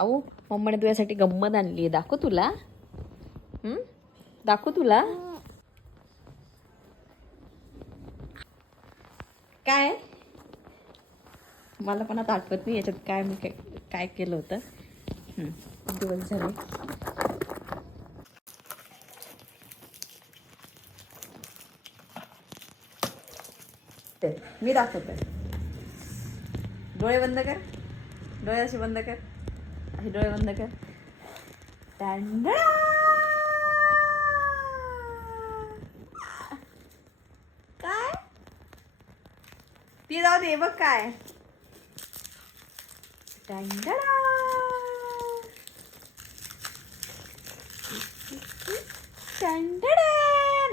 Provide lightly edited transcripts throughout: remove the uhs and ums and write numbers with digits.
अहो मम्माने तुझ्यासाठी गंमत आणली आहे, दाखव तुला. दाखव तुला. काय मला पण आता आठवत नाही याच्यात काय मी काय केलं होतं. दिवस झाले. मी दाखवते. डोळे बंद कर. डोळे असे बंद कर. असे डोळे बंद कर. काय ती जाऊ दे. बघ काय.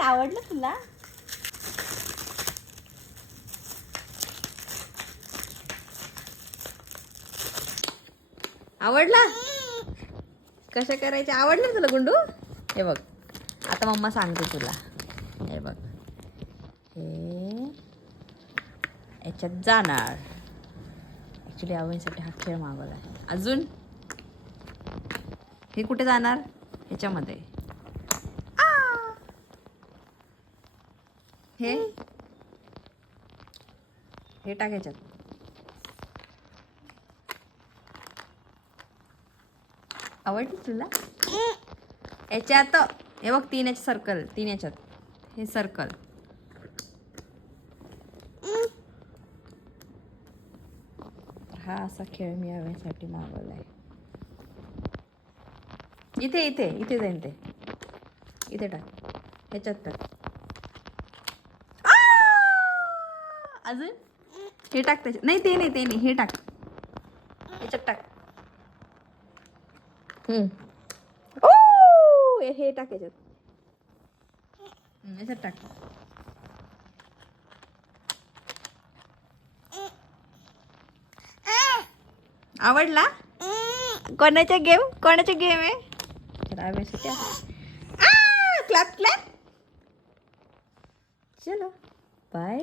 आवडलं तुला. आवडला. कशा करायचे आवडलं तुला गुंडू. हे बघ आता मम्मा सांगते तुला. हे बघ हे याच्यात जाणार. ॲक्च्युली आवडीसाठी हा खेळ मागवला आहे. अजून हे कुठे जाणार. ह्याच्यामध्ये. हे टाक ह्याच्यात. आवडली तुला. याच्यात हे बघ 3 याच्यात सर्कल. 3 याच्यात हे सर्कल. हा असा खेळ मी यावेळेसाठी मागवलाय. इथे इथे इथे जाईन ते. इथे टाक. ह्याच्यात टाक. अजून हे टाक त्याच्यात. नाही ते नाही ते नाही हे टाक. ह्याच्यात टाक. हे टाक ह्याच्यात. ह्याच्यात टाक. आवडला. कोणाचा गेम आहे. Clap clap. चलो बाय.